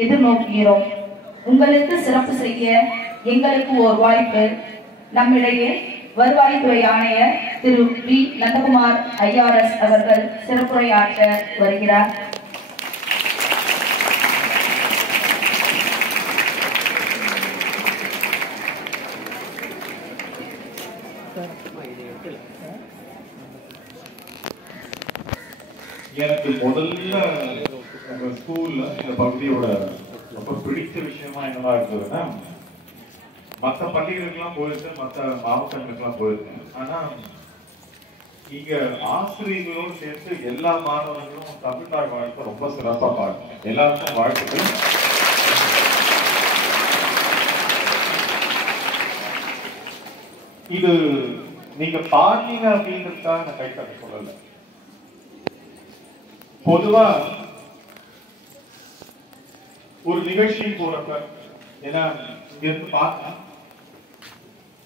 எதிர்நோக்குகிறோம். உங்களுக்கு சிறப்பு செய்ய எங்களுக்கு ஒரு வாய்ப்பு. நம்மிடையே வருவாய்த்துறை ஆணையர் திரு பி நந்தகுமார் ஐஆர்எஸ் அவர்கள் சிறப்புரையாற்ற வருகிறார். எனக்கு முதல்ல நம்ம ஸ்கூல்ல இந்த பகுதியோட ரொம்ப பிடிச்ச விஷயமா என்னவா இருந்ததுன்னா, மற்ற பள்ளிகளுக்கெல்லாம் போயிருக்கேன், மற்ற மாவட்டங்களுக்கெல்லாம் போயிருக்கேன். ஆனா இங்க ஆசிரியர்களோடு சேர்த்து எல்லா மாணவர்களும் தமிழ்நாடு வாழ்க்கை ரொம்ப சிறப்பா பாருங்க. எல்லாருக்கும் வாழ்த்துக்கள். இது நீங்க பாத்தீங்க அப்படின்றதுக்காக நான் கைத்தட்ட சொல்லல. பொதுவா ஒரு நிகழ்ச்சி போறப்ப ஏன்னா இருந்து பார்க்க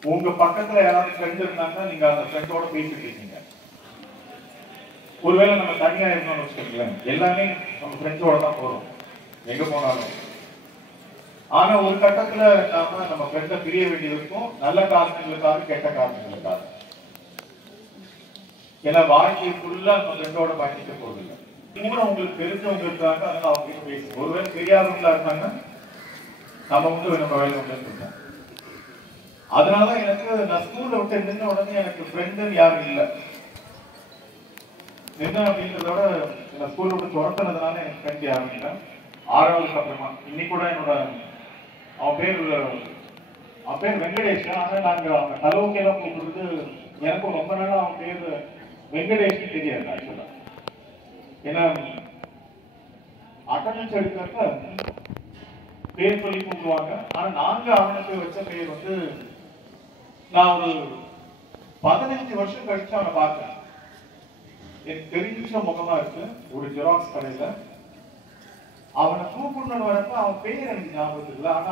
உங்க பக்கத்துல யாராவது ஃப்ரெண்ட் இருந்தாங்கன்னா நீங்க அந்த ஃப்ரெண்டோட பேசிட்டு இருக்கீங்க. ஒருவேளை நம்ம தனியா இருந்தோம்னு வச்சுக்கோங்களேன், எல்லாமே நம்ம ஃப்ரெண்ட்ஸோட தான் போறோம் எங்க போனாலும். ஆனா ஒரு கட்டத்துல நாம நம்ம ஃப்ரெண்ட பிரிய வேண்டியது இருக்கும், நல்ல காரணங்களுக்காக கெட்ட காரணங்களுக்காக. ஏன்னா வாழ்க்கை ஃபுல்லா நம்ம ஃப்ரெண்டோட பயணிக்க போறதில்லை. உங்களுக்கு தெரிஞ்சவங்க இருக்காங்க, அதனால அவங்க கிட்ட பேசுவோம். ஒருவேளை தெரியாதவங்களா இருந்தாங்கன்னா நம்ம வந்து நம்ம வேலை ஒன்று இருக்கோம். அதனாலதான் எனக்கு நான் ஸ்கூல்ல விட்டு நின்ன உடனே எனக்கு ஃப்ரெண்டுன்னு யாரும் இல்லை. என்ன அப்படின்றதோட நான் ஸ்கூல்ல விட்டு துரத்துனதுனால எனக்கு ஃப்ரெண்ட் யாரும் இல்லை. 6வது அப்புறமா இன்னைக்கு கூட என்னோட அவன் பேர் வெங்கடேஷ். ஆனா நாங்க அவங்க கலோக்கெல்லாம் கூப்பிடுறது எனக்கும் ரொம்ப நாளா அவன் பேர் வெங்கடேஷ் தெரியாது. ஆக்சுவலா ஏன்னா அட்டண்டன்ஸ் எடுக்கிறப்ப பேர் சொல்லி கூப்பிடுவாங்க. ஆனா நாங்க அவனுக்கு வச்ச பேர் வந்து நான் ஒரு 15 வருஷம் கழிச்சு அவனை பார்த்தேன். எனக்கு தெரிஞ்ச முகமா இருக்கு. ஒரு ஜெராக்ஸ் கடையில அவனை கூப்பிடணும்னு வரப்ப அவன் பேர் எனக்கு ஞாபகம் இல்லை. ஆனா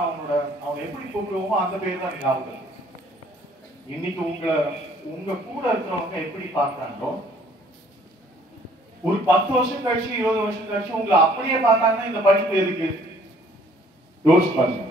அவனை எப்படி கூப்பிடுவோமோ அந்த பேர் தான் ஞாபகம் இருக்கு. இன்னைக்கு உங்க கூட இருக்கிறவங்க எப்படி பார்த்தாங்களோ, ஒரு 10 வருஷம் கழிச்சு 20 வருஷம் கழிச்சு உங்களை அப்படியே பார்த்தாங்கன்னா இந்த படிப்பு எதுக்கு யோசிச்சு பாருங்க.